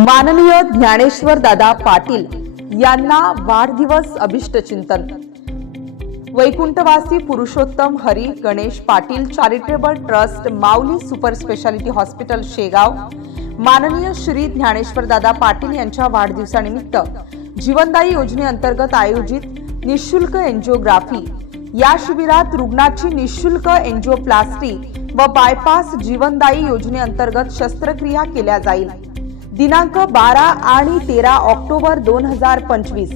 माननीय ज्ञानेश्वर दादा पाटील यांना वाढदिवस अभिष्ट चिंतन वैकुंठवासी Purushottam Hari Ganesh Patil charitable trust Mauli super speciality hospital Shegaon माननीय श्री ज्ञानेश्वर दादा पाटील यांच्या वाढदिवसानिमित्त जीवनदायी योजनेअंतर्गत आयोजित निशुल्क एन्जिओग्राफी या शिबिरात रुग्णाची निशुल्क एन्जिओप्लास्टी व बायपास जीवनदायी योजनेअंतर्गत शस्त्रक्रिया केल्या जाईल. दिनांक बारा आणि तेरा ऑक्टोबर दोन हजार पंचवीस.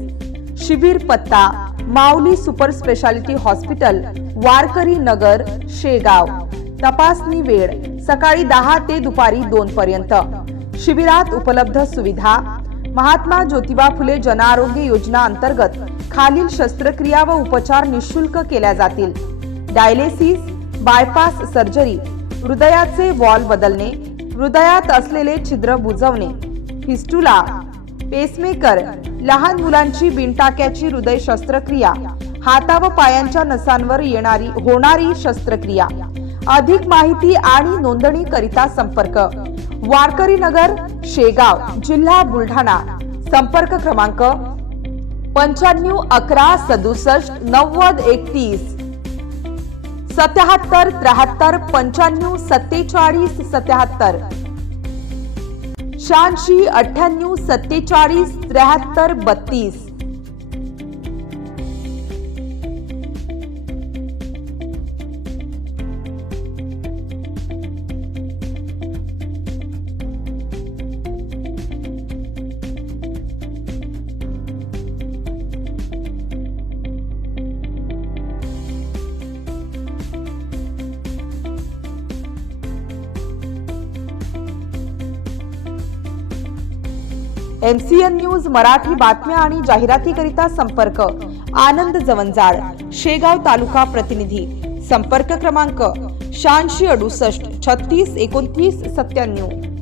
शिबिर पत्ता Mauli super speciality hospital Warkari Nagar Shegaon. तपासणी वेळ सकाळी दहा ते दुपारी दोन पर्यंत. शिबिरात उपलब्ध सुविधा महात्मा ज्योतिबा फुले जनआरोग्य योजना अंतर्गत खालील शस्त्रक्रिया व उपचार निशुल्क केल्या जातील. डायलेसिस बायपास सर्जरी हृदयाचे वॉल बदलणे हृदयात असलेले छिद्र बुजवणे. फिस्टुला पेसमेकर लहान मुलांची बिनटाक्याची हृदय शस्त्रक्रिया हाता व पायांच्या नसांवर येणारी होणारी शस्त्रक्रिया. अधिक माहिती आणि नोंदणी करिता संपर्क. वारकरी नगर शेगाव जिल्हा बुलढाणा. संपर्क क्रमांक पंच्याण्णव अकरा सदुसष्ट नव्वद एकतीस. सत्याहत्तर त्र्याहत्तर पंच्याण्णव सत्तेचाळीस सत्याहत्तर. शहाऐंशी अठ्ठ्याण्णव सत्तेचाळीस त्र्याहत्तर बत्तीस. M C N news Marathi बातम्या आणि जाहिरातीकरिता संपर्क. आनंद जवंजाळ शेगाव तालुका प्रतिनिधी. संपर्क क्रमांक शहाऐंशी अडुसष्ट छत्तीस एकोणतीस सत्त्याण्णव.